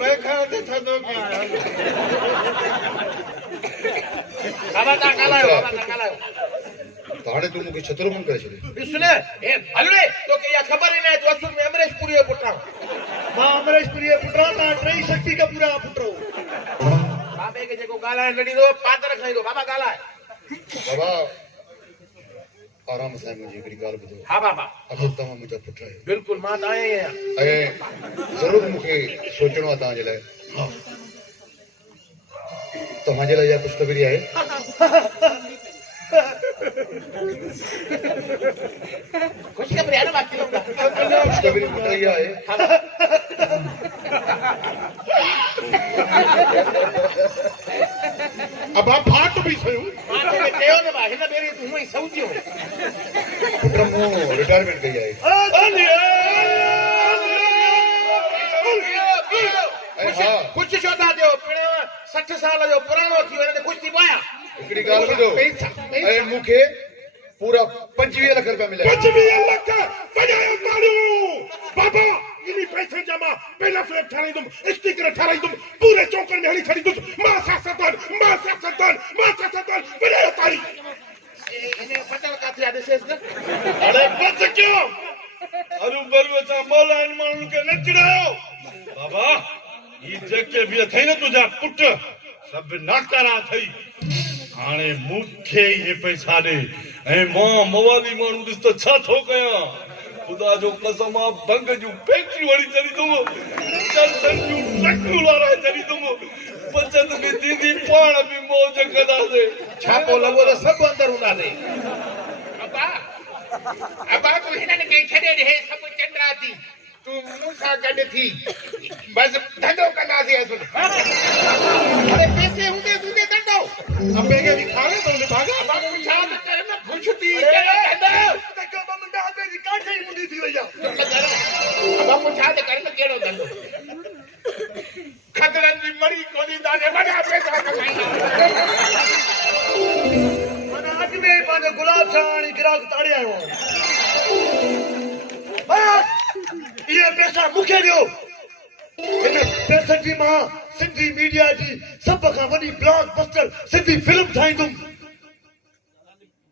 मैं खाते था तो क्या बाबा ता कालायो ताणे तू मुके छतरो मन करे छे इसने ए हलवे तो के या खबर ही नहीं तो असुर में अमरेश पुरी पुटरा मां अमरेश पुरी पुटरा ता ट्रई शक्ति का पूरा पुटरो बाबे के जेको गाला लड़ी दो पातर खाई दो बाबा गाला बाबा आराम से मुझे एकड़ी गाल बुझो हां बाबा अगर तमा मुझे पुट है बिल्कुल मां ताए है ए जरूर मुके सोचणो ता जे लाए तमाजे लाए या खुशखबरी है खुशखबरी है ना बाकी लोग खुशखबरी पुटैया है अब आप फाट भी सयो मां के कयो न बा हिन बेरी तू ही सौजियो पुत्र मो रिटायरमेंट कई है कुछ छोटा दियो 60 साल जो पुरानो थियो ने कुछ थी पाया एकड़ी गाल बुझो ए मुके पूरा 25 लाख रुपया मिला 25 लाख बजायो तालू बाबा इनी पैसे जमा पहला फ्लैट ठाराई तुम स्टिकर ठाराई तुम पूरे चौकर में हली खड़ी तुम मां सासतन बजायो ताली इने पटल का थिया देसेस न अरे बच क्यों अरु बलवचा मौलान मानु के नचड़ायो बाबा ई जेके भी थई न तुजा पुट सब नाकारा थई हाणे मुखे ये पैसा दे ए मां मवाली मानु दिस तो छा थो कया खुदा जो कसम आ बंग जो फैक्ट्री वाली चली तुम चल संजू ट्रक लारा चली तुम बचत में दीदी पाण भी मौज कदा से छापो लगो तो सब अंदर हुंदा से अबा तू हिनन के छडे रे सब चंद्रा थी तू मूसा गड थी बस धंधो कना से असुन अरे पैसे हुंदे तुंदे धंधो अबे के दिखावे तो भागा अबा तू छा त कर न खुश थी धंधो तक बंदा आते जी काठे ही मुंडी थी वया अबा पूछा त कर न केड़ो धंधो खतरन जी मरी कोनी दाने बड़ा पैसा कमाई मना आज में पाने गुलाब छाणी गिराक ताड़ी आयो बस ये पैसा मुखे दियो इन पैसा जी मां सिंधी मीडिया जी सब का वडी ब्लॉकबस्टर सिंधी फिल्म ठाई तुम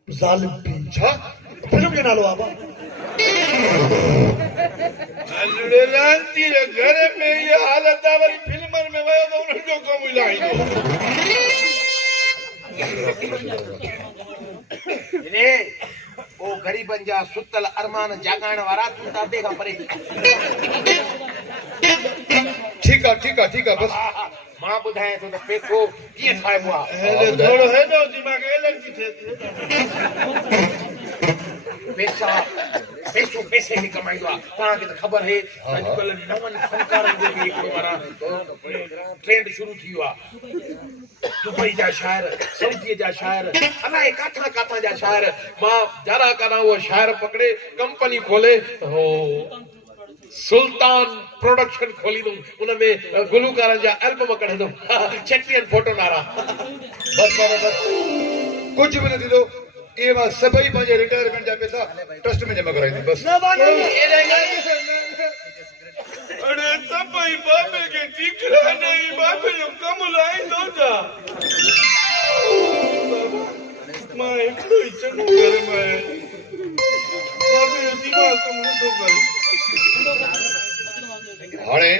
जालिम पीछा फिल्म के नालो आबा अलड़े लांती रे घर में ये हालत आवरी फिल्मन में वयो तो उन जो कम इलाई रे ओ गरीबन जा सुतल अरमान जागाण वारा तू दादे का परे ठीक है बस मां बुधाए तो पैसो किए खाए मुआ थोड़ो है तो दिमाग एलर्जी थे पैसे की कमाई दो पाण के खबर है आजकल नवन फनकारन जो भी एक मारा ट्रेंड शुरू थियो दुबई जा शायर सऊदी जा शायर अलाए काथा जा शायर मां जरा करा वो शायर पकड़े कंपनी खोले हो सुल्तान प्रोडक्शन खोली दूं उनमें गुलूकारन जा एल्बम कढे दूं चैंपियन फोटो नारा बस कुछ भी नहीं दो ये बात सभी पंजे रिटायरमेंट जा पैसा ट्रस्ट में जमा कराई बस अरे सभी बाबे के टिकरा नहीं बाबे जो कम लाई दो जा मां एक तो चलो घर में बाबे दिमाग कम तो कर हाणे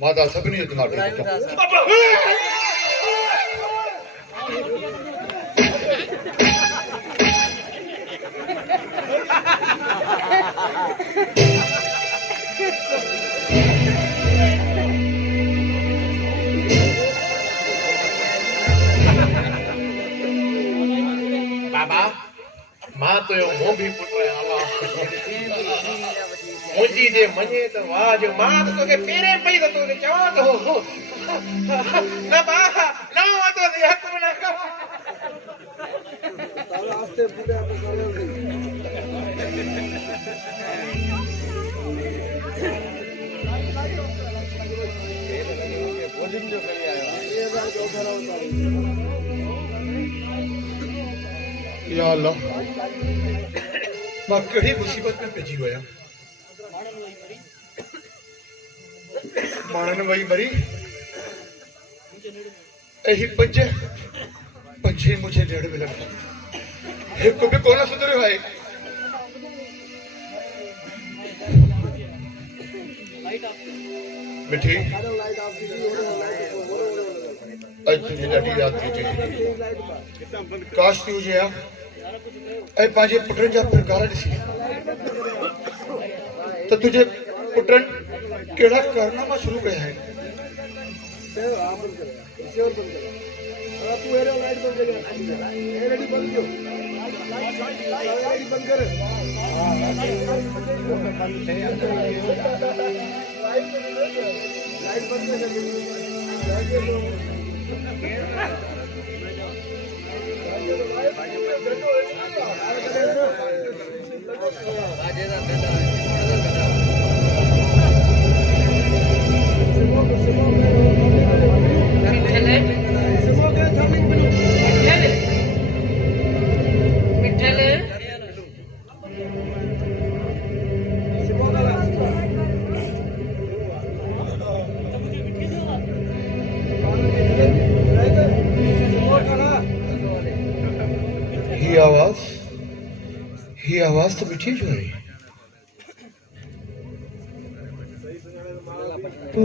माता सभी दिमाग बाबा मां तो यो मो भी पुट रहा अल्लाह मुझी जे मने तो वाह जो मां तो के पेरे पई तो तू चवा तो न बा न तो हक में ना का रास्ते पूरे या अल्लाह मां कड़ी मुसीबत में पहुंची गया मानन वही मरी यही पंजे मुझे नेड़ में लग एक भी कोना सुधरे भाई मिठी आज तुझे ॾाढी रात थी चई काश तू हुजे हा ऐं पंहिंजे पुटनि जा प्रकार ॾिसी त तुंहिंजे पुटनि कहिड़ा कारनामा शुरू कया आहिनि ये आवाज तो मिठी जो रही तो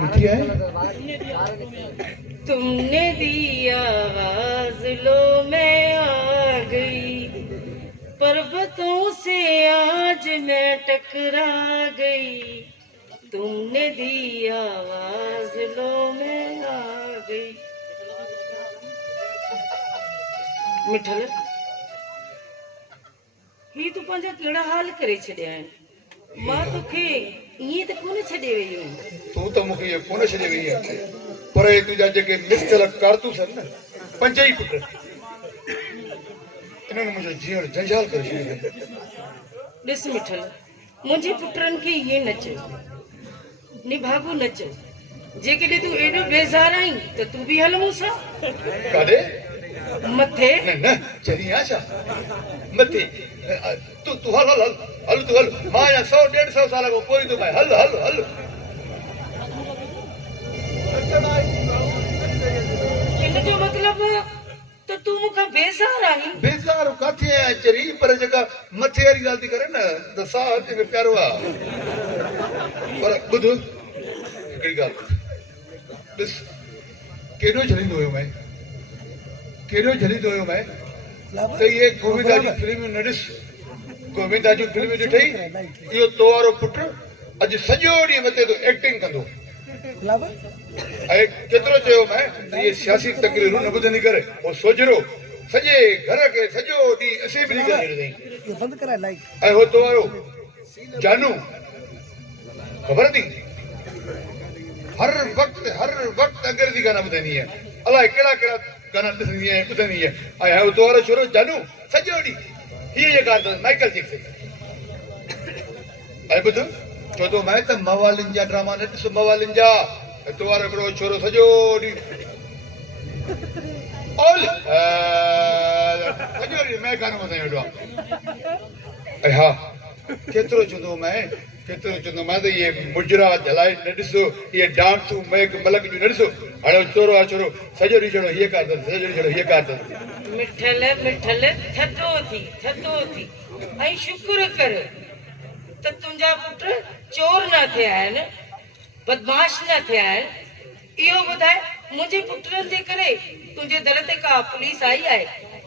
मिठी है तुमने दी आवाज लो मैं आ गई पर्वतों से आज मैं टकरा गई तुमने दी आवाज लो मैं आ गई मिठल ही तू पंहिंजा कहिड़ा हाल करे छॾिया आहिनि मां तोखे ईअं त कोन छॾे वई हुयमि तू तो मूंखे इहो कोन छॾे वई आहे पर हे तुंहिंजा जेके निश्चल कारतूस आहिनि न पंज ई पुट इन्हनि मुंहिंजो जीअण जंजाल करे छॾियो ॾिस मिठल मुंहिंजे पुटनि खे ईअं न चओ निभागो न चओ जेकॾहिं तूं एॾो बेज़ार आहीं त तूं बि हल मूंसां काॾे मथे न न चली आशा मथे तू तू हल हल हल हल तू हल मां या 100-150 साल को कोई तो भाई हल हल हल इन जो मतलब त तूं मूंखां बेज़ार आहीं बेज़ार काथे आहे चरी पर जेका मथे वारी ॻाल्हि थी करे न त साह अचे में प्यारो आहे पर ॿुध हिकिड़ी ॻाल्हि ॾिस केॾो झलींदो हुयो मैं केॾो झलींदो हुयो मैं त इहे गोविंदा जी फिल्मियूं न ॾिस गोविंदा जी फिल्म ॾिठई इहो तो वारो पुटु अॼु सॼो ॾींहुं मथे तो एक्टिंग कंदो ऐं केतिरो चयो मैं इहे सियासी तकरीरूं न ॿुधंदी करे पोइ सोजरो सॼे घर खे सॼो ॾींहुं असेंबली करे छॾियईं ऐं हो तो वारो जानू ख़बर थी हर वक़्तु अंग्रेजी गाना ॿुधंदी आहे अलाए कहिड़ा कहिड़ा गाना ॾिसंदी आहे ॿुधंदी आहे ऐं तो वारो छोरो जानू सॼो ॾींहुं हीअ जेका माइकल जैक्सन ऐं ॿुध चओ थो मैं त मवालिन जा ड्रामा न ॾिस मवालिन जा तो वारो हिकिड़ो छोरो सॼो ॾींहुं सॼो ॾींहुं मैं गानो ॿुधाए वेठो आहे ऐं हा केतिरो चवंदो मैं त इहे मुजरा जलाए न ॾिसो इहे डांसूं महक मलक जूं न ॾिसो हाणे छोरो आहे छोरो सॼो ॾींहुं छड़ो हीअ कार अथसि सॼो ॾींहुं छड़ो हीअ कार अथसि मिठल मिठल थधो थी ऐं शुक्र कर त तुंहिंजा पुट चोर न थिया आहिनि बदमाश न थिया आहिनि इहो ॿुधाए मुंहिंजे पुटनि जे करे तुंहिंजे दर ते का पुलिस आई आहे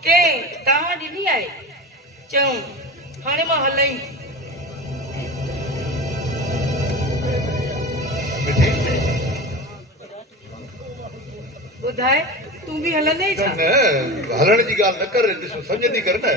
कंहिं तव्हां ॾिनी आहे चऊं हाणे मां हलां ॿुधाए तूं बि हलंदे छा न हलण जी ॻाल्हि न कर ॾिसो सम्झंदी कर न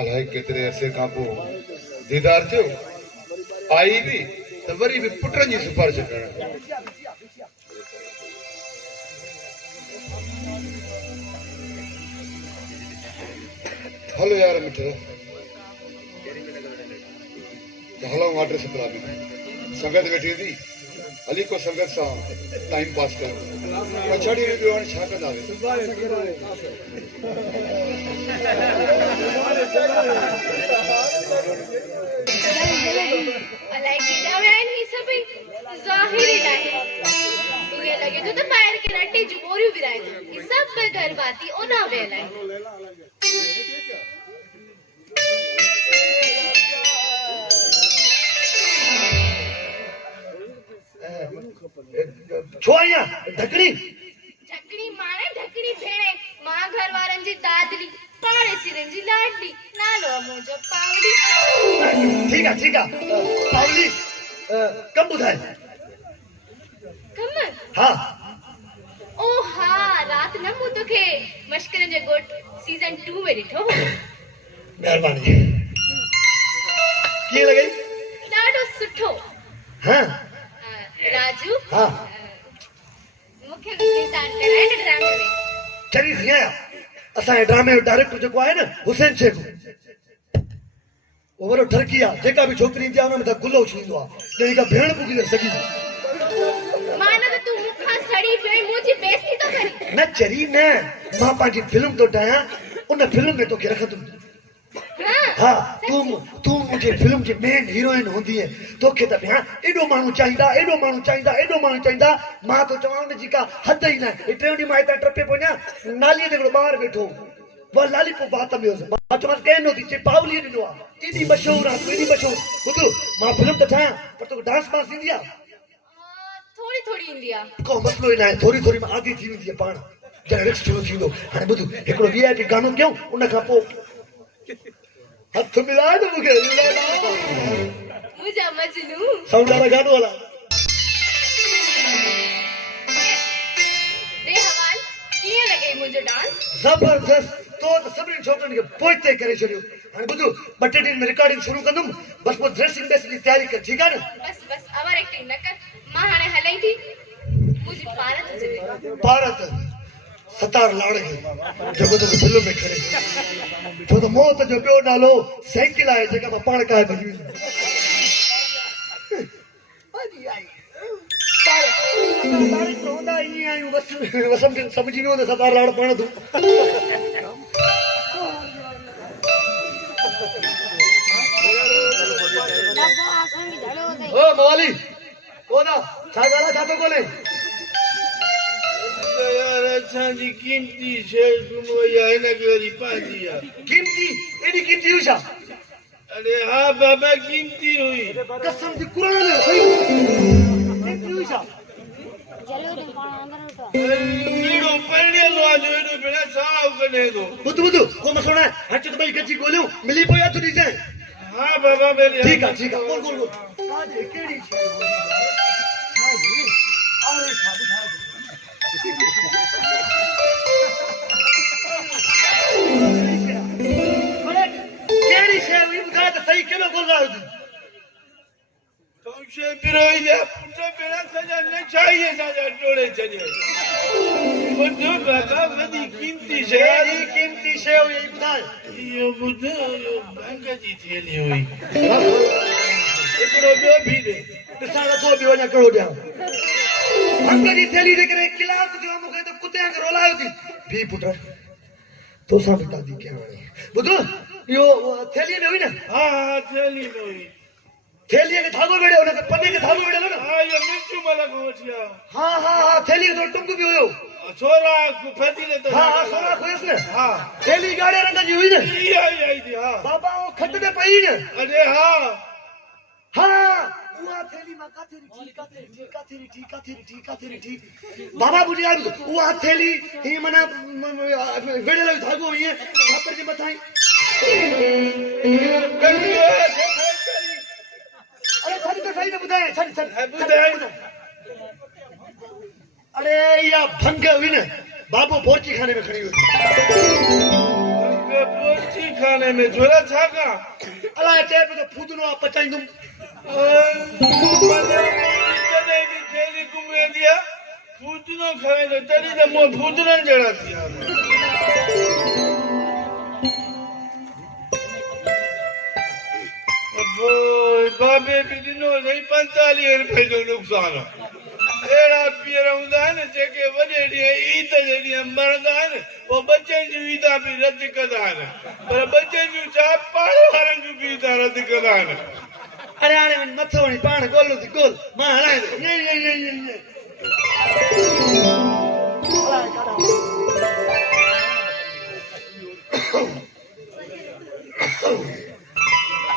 अलाए केतिरे अरसे खां पोइ दीदार थियो आई बि त वरी बि पुटनि जी सिफारिश करण हलो यार मिठो हलो वाटर सप्लाई में संगत वेठी थी अली को संगत सा टाइम पास कर पछाड़ी रे बिवान छा कंदा वे अलाए केड़ा वैन ही सभी ज़ाहिरी लाए ये लगे तो पैर के रट्टे जुबोरी विराए ये सब घर बाती ओना वेलाए छोया ढकड़ी ढकड़ी माने ढकड़ी भेड़े मां घर वारन जी दादली पाड़े सिरन जी लाडली नालो मुझो पावड़ी ठीक है पावली कब बुधाए कमर हाँ ओ हाँ रात न मु तो के मश्करन जे गोट सीजन 2 में डिठो मेहरबानी कीअं लॻई ॾाढो सुठो हाँ राजू हाँ मूंखे किरदार कराइण ड्रामे में चङी खणी आया असांजे ड्रामे जो डायरेक्टर जेको आहे न हुसैन शेख उहो वॾो ठरकी आहे जेका बि छोकिरी ईंदी आहे हुन में त गुलो छींदो आहे ॼणी का भेण पुॼी करे सघी मानो तो तू मुखा सड़ी पे मुझे बेइज्जती तो करी न चरी न मां पंहिंजी फिल्म थो ठाहियां उन फिल्म में तोखे रखंदुमि हाँ तू मुझे फिल्म की मेन हीरोइन होंदी है तोखे त ॿिया एॾो माण्हू चाहींदा मां तो चवां उन जी का हद ई न हे टे ॾींहं मां हितां टपे पियो वञा नालीअ ते हिकिड़ो ॿार वेठो वो लालीपॉप बात में हुयसि मां चयोमांसि कंहिं नो थी चए पावली ॾिनो आहे एॾी मशहूर आहे एॾी मशहूर ॿुध मां फिल्म त ठाहियां पर तोखे डांस बांस ईंदी आहे थोड़ी थोड़ी इंडिया को मसलो ई न आहे थोरी थोरी मां आदी थी वेंदी आहे पाण जॾहिं रिक्स शुरू थींदो हाणे ॿुध हिकिड़ो VIP गानो कयूं उन खां पोइ हथ मिलाए तो मुझे मुझे मजनू साउंड वाला गानो वाला दे हवाल कीअं लगे मुझे डांस जबरदस्त तो सभिनी छोकिरनि खे पोइते करे छॾियो हाणे ॿुधो ॿ टे ॾींहंनि में रिकॉर्डिंग शुरू कंदुमि बसि पोइ ड्रेसिंग जी तयारी कर ठीकु आहे न बस ओवर एक्टिंग न कर मां हाणे हलाई थी मुझे भारत सतार लाड़ खे जेको तो फिल्म में खड़े छो त मौत जो ॿियो नालो साइकिल आहे जेका मां पाण काए भॼी वेंदुमि समझी वियो सतार लाड़ पाण तूं ओ मवाली कोना छा ॻाल्हि छा थो ॻोल्हे यार असांजी कीमती शइ गुम वई आहे हिन खे वरी पंहिंजी आहे कीमती एॾी कीमती हुई छा अरे हा बाबा कीमती हुई कसम जी क़ुरान में सही कीमती हुई छा एॾो परिणियलु आहे जो एॾो भेण साहु कढे थो ॿुध को मसलो न आहे हच त ॿई गॾिजी ॻोल्हियूं मिली पोइ हथ ॾिजांइ हा बाबा मेरी ठीकु आहे ॻोल्ह छाजे कहिड़ी शइ हुई अरे छा ॿुधाए कहिड़ी शइ हुई ॿुधाए त सही केॾो ॻोल्हा हुई शइ पिरोई जा पुट भेण सॼा नचाईअ सां टोड़े छॾियो ॿुध बाबा वॾी कीमती शइ कहिड़ी कीमती शइ हुई ॿुधाए इहो ॿुध इहो भंग जी थेली हुई हिकिड़ो ॿियो बि ॾे ॾिसां नथो बि वञा कहिड़ो ॾियां भंग जी थेली जे करे कलाक थियो मूंखे त कुते वांगुरु रोलायो थी भी पुट तोसां बि दादी कयां हाणे ॿुध इहो थेलीअ में हुई न हा हा थेली में हुई थेलीअ खे धागो वेड़ियो हुन पने खे धागो वेड़ियो न हा इहो मिर्चू मल खां वठी आयो हा थेलीअ जो टुंग बि हुयो छोरा फैदी त हा सोना खुयसि न हा थेली ॻाढ़े रंग जी हुई न इहा ई आई थी हा बाबा वो खट ते पई न अरे हा उहा थेली मां काथे री बाबा ॿुधी आयो उहा थेली ही माना वेड़ियल धागो हीअं छापर जे मथां अरे छॾ त सही न ॿुधाए छॾ अरे इहा भंग हुई न बाबो बोरची खाने में खड़ी हुई बोरची खाने में छोरा छा का अलाए चए पियो त फूदनो आहे पचाईंदुमि जॾहिं बि थेली गुम वेंदी आहे फूदनो खाए त तॾहिं त मूं फूदननि जहिड़ा थी विया पोइ बाबे बि ॾिनो नहीं 45 रुपए जो नुकसान एड़ा पीर हूंदा आहिनि जेके वॾे ॾींहुं ईद जे ॾींहुं मरंदा आहिनि पोइ बचनि जूं ईदा बि रद्द कंदा आहिनि पर बचनि जूं छा पाड़े वारनि जूं बि ईदा रद्द कंदा आहिनि अरे हाणे वञ मथो वञी पाण ॻोल्हो थी ॻोल्ह मां हलाए थो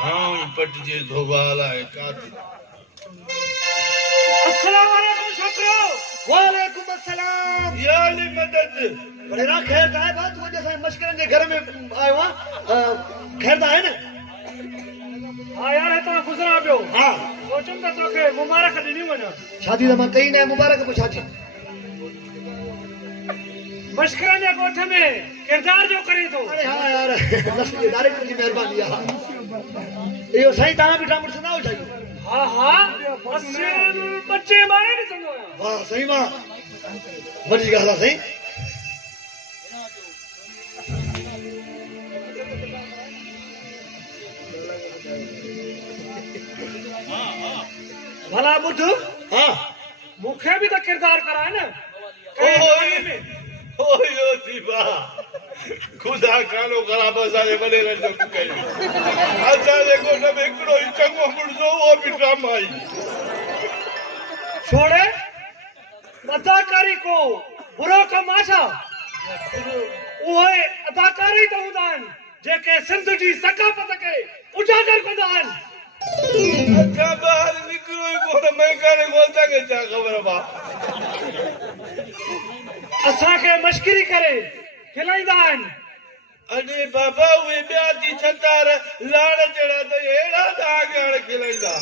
हाँ पटिजे थो वाल आहे काती अस्सलाम वालेकुम छोकरो वालेकुम अस्सलाम या अली मदद बड़े रा खैर है बात तू जैसे मशकरन के घर में आयो हां खैर है ना हाँ यार है तो गुजरा पियो हां सोचम त तोखे मुबारक ॾिनी वञा शादी त मां कई न मुबारक को शादी मशकरन जे ॻोठ में किरदार जो करे थो अरे हां यार नस्ल डायरेक्टर की मेहरबानी है यो सही तां भी ड्रामा सुनाओ चाहिए हाँ हाँ असल बच्चे मारे ॾिसंदो आहियां वाह सही मां वॾी ॻाल्हि आहे सही भला ॿुध हां मूंखे बि त किरदार कराए न ओयो थी बा खुदा कानो ख़राब असांजे वॾे रंज जो कयो असांजे ॻोठ में हिकिड़ो ई चङो मुड़सो उहो बि ड्रामा आई छोड़े अदाकारी को बुरो कम आछा उहे अदाकारी त हूंदा आहिनि जेके सिंध जी सकाफ़त खे उजागर कंदा आहिनि अच्छा ॿाहिरि निकिरो ई कोन महकाने ॻोल्हंदा के छा ख़बर बा असांखे मश्करी करे खिलाईंदा आहिनि अरे बाबा उहे ॿिया थी छतार लाड़ जहिड़ा त अहिड़ा दाग हाणे खिलाईंदा